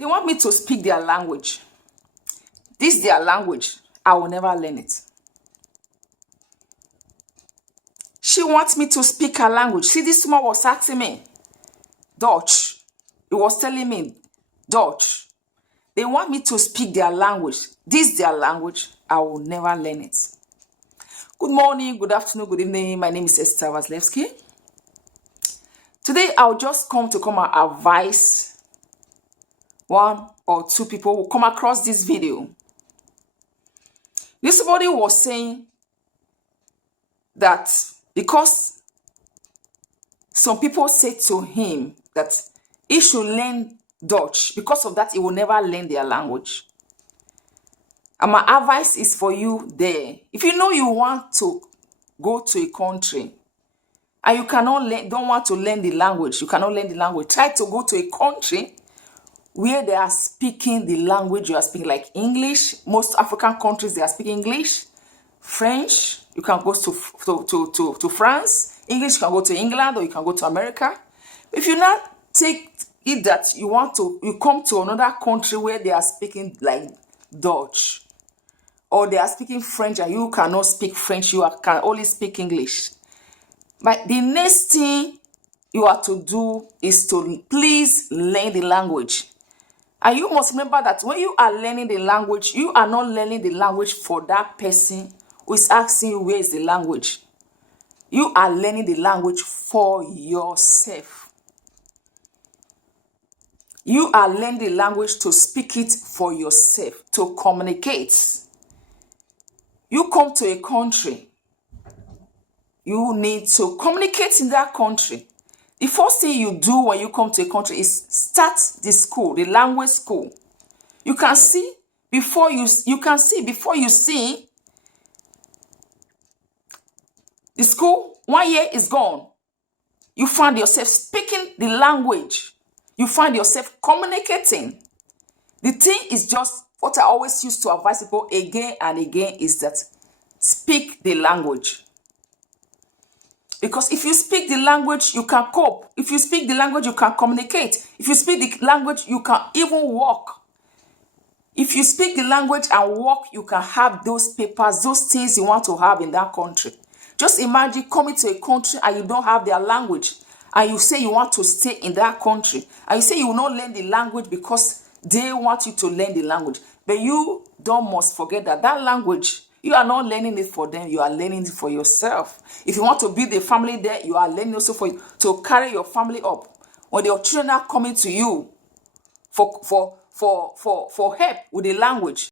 They want me to speak their language. This their language. I will never learn it. She wants me to speak her language. See, this woman was asking me Dutch. It was telling me Dutch. They want me to speak their language. This their language. I will never learn it. Good morning, good afternoon, good evening. My name is Esther Wasilewski. Today, I'll just come and advise one or two people who come across this video. This somebody was saying that because some people said to him that he should learn Dutch, because of that he will never learn their language. And my advice is for you there. If you know you want to go to a country and you don't want to learn the language, you cannot learn the language, try to go to a country where they are speaking the language you are speaking, like English. Most African countries, they are speaking English. French, you can go to France. English, you can go to England, or you can go to America. If you not take it that you come to another country where they are speaking like Dutch, or they are speaking French and you cannot speak French, can only speak English. But the next thing you have to do is to please learn the language. And you must remember that when you are learning the language, you are not learning the language for that person who is asking you where is the language. You are learning the language for yourself. You are learning the language to speak it for yourself, to communicate. You come to a country, you need to communicate in that country. The first thing you do when you come to a country is start the school, the language school. You can see before you see the school, 1 year is gone. You find yourself speaking the language. You find yourself communicating. The thing is just what I always used to advise people again and again is that speak the language. Because if you speak the language, you can cope. If you speak the language, you can communicate. If you speak the language, you can even walk. If you speak the language and walk, you can have those papers, those things you want to have in that country. Just imagine coming to a country and you don't have their language. And you say you want to stay in that country. And you say you will not learn the language because they want you to learn the language. But you must forget that language, you are not learning it for them, you are learning it for yourself. If you want to build a family there, you are learning also to carry your family up. When your children are coming to you for help with the language,